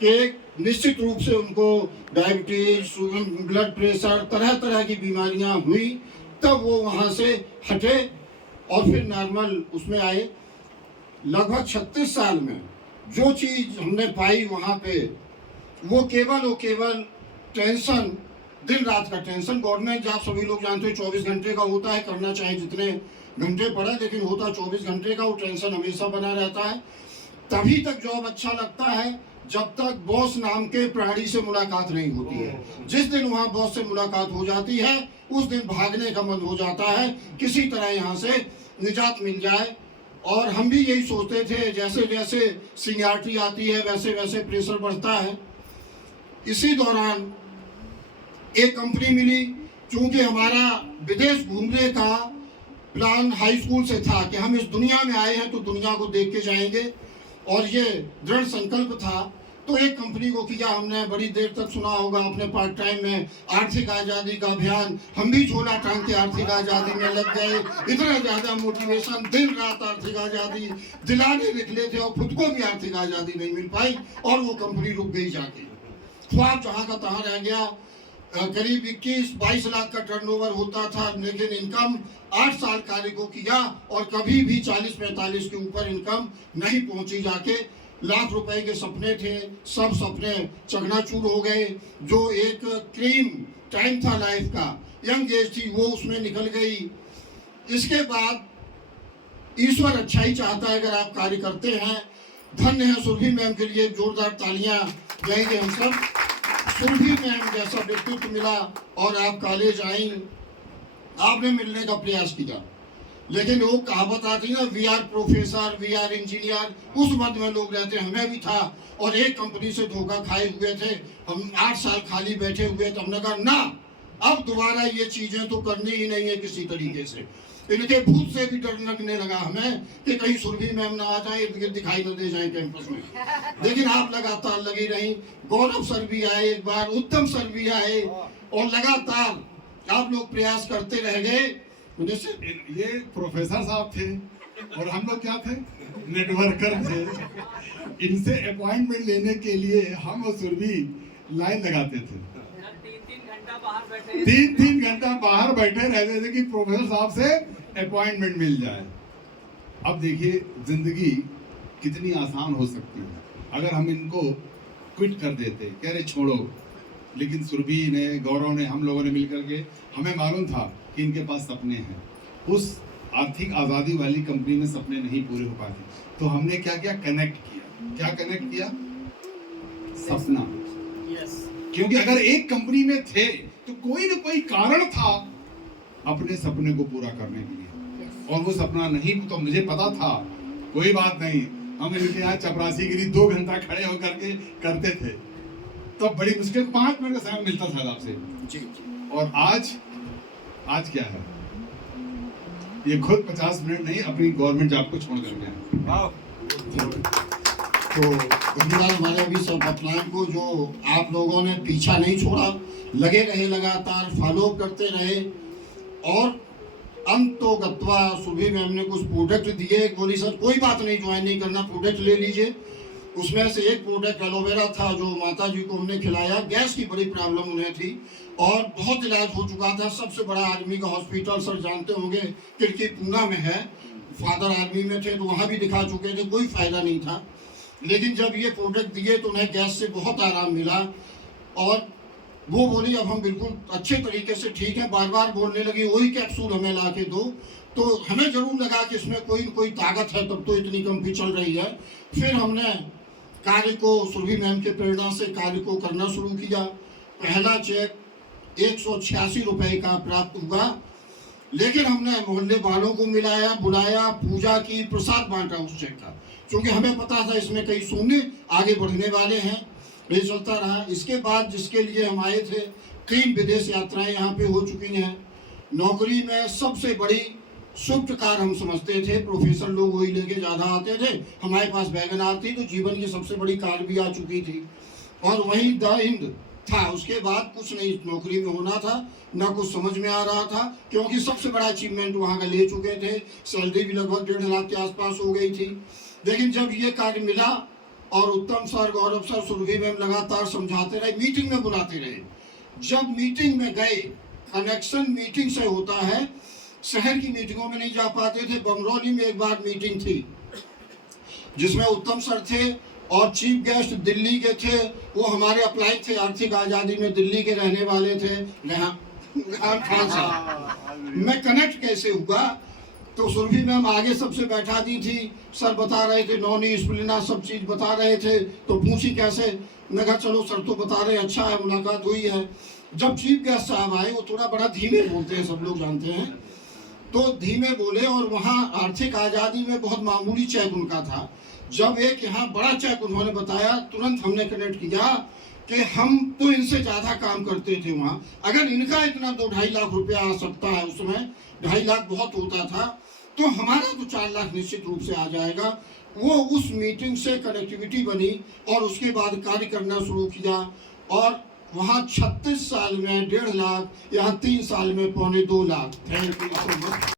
कि निश्चित रूप से उनको डायबिटीज, ब्लड प्रेशर, तरह तरह की बीमारियां हुई, तब वो वहाँ से हटे और फिर नॉर्मल उसमें आए। लगभग 36 साल में जो चीज़ हमने पाई वहाँ पे, वो केवल टेंशन, दिन रात का टेंशन। गवर्नमेंट जॉब सभी लोग जानते हैं 24 घंटे का होता है, करना चाहे जितने घंटे पड़े, लेकिन होता 24 घंटे का। वो टेंशन हमेशा बना रहता है। तभी तक जॉब अच्छा लगता है जब तक बॉस नाम के प्राणी से मुलाकात नहीं होती है। जिस दिन वहाँ बॉस से मुलाकात हो जाती है, उस दिन भागने का मन हो जाता है, किसी तरह यहाँ से निजात मिल जाए। और हम भी यही सोचते थे, जैसे जैसे सीनियरिटी आती है वैसे वैसे प्रेशर बढ़ता है। इसी दौरान एक कंपनी मिली। चूंकि हमारा विदेश घूमने का प्लान हाई स्कूल से था कि हम इस दुनिया में आए हैं तो दुनिया को देख के जाएंगे, और ये दृढ़ संकल्प था। तो एक कंपनी को किया हमने। बड़ी देर तक सुना होगा अपने पार्ट टाइम में आर्थिक आज़ादी का अभियान। हम भी झोला टांग के आर्थिक आज़ादी में लग गए। इतना ज़्यादा मोटिवेशन, दिन रात आर्थिक आज़ादी दिलाने निकले थे और खुद को भी आर्थिक आज़ादी नहीं मिल पाई और वो कंपनी रुक गई जाके। ख्वाब जहाँ का तहाँ रह गया। करीब 21-22 लाख का टर्नओवर होता था, लेकिन इनकम 8 साल कार्य को किया और कभी भी 40-45 के ऊपर इनकम नहीं पहुंची जाके। लाख रुपए के सपने थे, सब सपने चकनाचूर हो गए। जो एक क्रीम टाइम था लाइफ का, यंग एज थी, वो उसमें निकल गई। इसके बाद ईश्वर अच्छाई चाहता है अगर आप कार्य करते हैं। धन्य है सुरभि मैम के लिए, जोरदार तालियां देंगे हम सब। सुरभि मैम जैसा व्यक्तित्व मिला और आप कॉलेज आई, आपने मिलने का प्रयास किया। लेकिन वो कहावत आती ना, we are professor, we are engineer, उस मत में लोग रहते। हमें भी था और एक कंपनी से धोखा खाए हुए थे। हम 8 साल खाली बैठे हुए थे। हमने कहा ना, अब दोबारा ये चीजें तो करनी ही नहीं है किसी तरीके से। इनके भूत से भी डर लगने लगा हमें कि कहीं सुरभि मैम ना आ जाए, दिखाई न दे जाए कैंपस में। लेकिन आप लगातार लगी रही। गौरव सर भी आए एक बार, उत्तम सर भी आए, और लगातार आप लोग प्रयास करते रह गए। ये प्रोफेसर साहब थे और हम लोग क्या थे, नेटवर्कर थे। इनसे अपॉइंटमेंट लेने के लिए हम और सुरभि लाइन लगाते थे। 3-3 घंटा बाहर बैठे रहते थे कि प्रोफेसर साहब से अपॉइंटमेंट मिल जाए। अब देखिए जिंदगी कितनी आसान हो सकती है अगर हम इनको क्विट कर देते, कह रहे छोड़ो। लेकिन सुरभि ने, गौरव ने, हम लोगों ने मिलकर के, हमें मालूम था कि इनके पास सपने हैं। उस आर्थिक आज़ादी वाली कंपनी में सपने नहीं पूरे हो पाते, तो हमने क्या क्या कनेक्ट किया। क्या कनेक्ट किया? सपना। क्योंकि अगर एक कंपनी में थे तो कोई ना कोई कारण था अपने सपने को पूरा करने के लिए, और वो सपना नहीं तो मुझे पता था। कोई बात नहीं, हम इनके यहाँ चपरासीगिरी 2 घंटा खड़े होकर के करते थे, तो बड़ी मुश्किल 5 मिनट का समय मिलता था आपसे। और आज क्या है, ये खुद 50 मिनट नहीं अपनी गवर्नमेंट जॉब को छोड़ करके हैं। तो धन्यवाद हमारे अभी सब अपलाइन को, जो आप लोगों ने पीछा नहीं छोड़ा, लगे रहे, लगातार फॉलो करते रहे। और अंत तो गत्वा सुबह में हमने कुछ प्रोडक्ट दिए। बोली सर कोई बात नहीं, ज्वाइन नहीं करना, प्रोडक्ट ले लीजिए। उसमें से एक प्रोडक्ट एलोवेरा था जो माता जी को हमने खिलाया। गैस की बड़ी प्रॉब्लम उन्हें थी और बहुत इलाज हो चुका था। सबसे बड़ा आर्मी का हॉस्पिटल सर जानते होंगे, किरकी पूना में है। फादर आर्मी में थे तो वहाँ भी दिखा चुके थे, कोई फायदा नहीं था। लेकिन जब ये प्रोडक्ट दिए तो उन्हें गैस से बहुत आराम मिला और वो बोली अब हम बिल्कुल अच्छे तरीके से ठीक है। बार बार बोलने लगी वही कैप्सूल हमें ला के दो। तो हमें जरूर लगा कि इसमें कोई न कोई ताकत है, तब तो इतनी कंपनी चल रही है। फिर हमने कार्य को सुरभि मैम के प्रेरणा से कार्य को करना शुरू किया। पहला चेक 186 रुपए का प्राप्त हुआ। लेकिन हमने मोहल्ले वालों को मिलाया, बुलाया, पूजा की, प्रसाद बांटा उस चेक का, क्योंकि हमें पता था इसमें कई शून्य आगे बढ़ने वाले हैं। ये चलता रहा। इसके बाद जिसके लिए हम आए थे, 3 विदेश यात्राएं यहाँ पे हो चुकी हैं। नौकरी में सबसे बड़ी स्विफ्ट कार हम समझते थे, प्रोफेसर लोग वही लेके ज़्यादा आते थे। हमारे पास वैगन आर थी, तो जीवन की सबसे बड़ी कार भी आ चुकी थी। और वहीं द हिंद था। उसके बाद कुछ नहीं नौकरी में होना था, ना कुछ समझ में आ रहा था, क्योंकि सबसे बड़ा अचीवमेंट वहाँ का ले चुके थे। सैलरी भी लगभग 1.5 लाख के आसपास हो गई थी। लेकिन जब ये कार्य मिला और उत्तम सर, गौरव सर, सुरभि मैम लगातार समझाते रहे, मीटिंग में बुलाते रहे। जब मीटिंग में गए, कनेक्शन मीटिंग से होता है, शहर की मीटिंगों में नहीं जा पाते थे। बमरौली में एक बार मीटिंग थी जिसमें उत्तम सर थे और चीफ गेस्ट दिल्ली के थे। वो हमारे अप्लाई थे आर्थिक आज़ादी में, दिल्ली के रहने वाले थे, रेहान खान साहब। मैं कनेक्ट कैसे हुआ, तो सुरभि मैम आगे सबसे बैठा दी थी, सर बता रहे थे नॉनी स्प्लिना सब चीज़ बता रहे थे, तो पूछी कैसे, मैं कहा चलो सर तो बता रहे, अच्छा है, मुलाकात हुई है। जब चीफ गेस्ट साहब आए, वो थोड़ा बड़ा धीमे बोलते हैं, सब लोग जानते हैं, तो धीमे बोले, और वहाँ आर्थिक आज़ादी में बहुत मामूली चेक उनका था। जब एक यहाँ बड़ा चेक उन्होंने बताया, तुरंत हमने कनेक्ट किया कि हम तो इनसे ज़्यादा काम करते थे वहाँ, अगर इनका इतना 2-2.5 लाख रुपया आ सकता है, उस समय 2.5 लाख बहुत होता था, तो हमारा तो 4 लाख निश्चित रूप से आ जाएगा। वो उस मीटिंग से कनेक्टिविटी बनी और उसके बाद कार्य करना शुरू किया, और वहाँ 36 साल में 1.5 लाख, यहाँ 3 साल में 2.25 lakh. Thank you so much.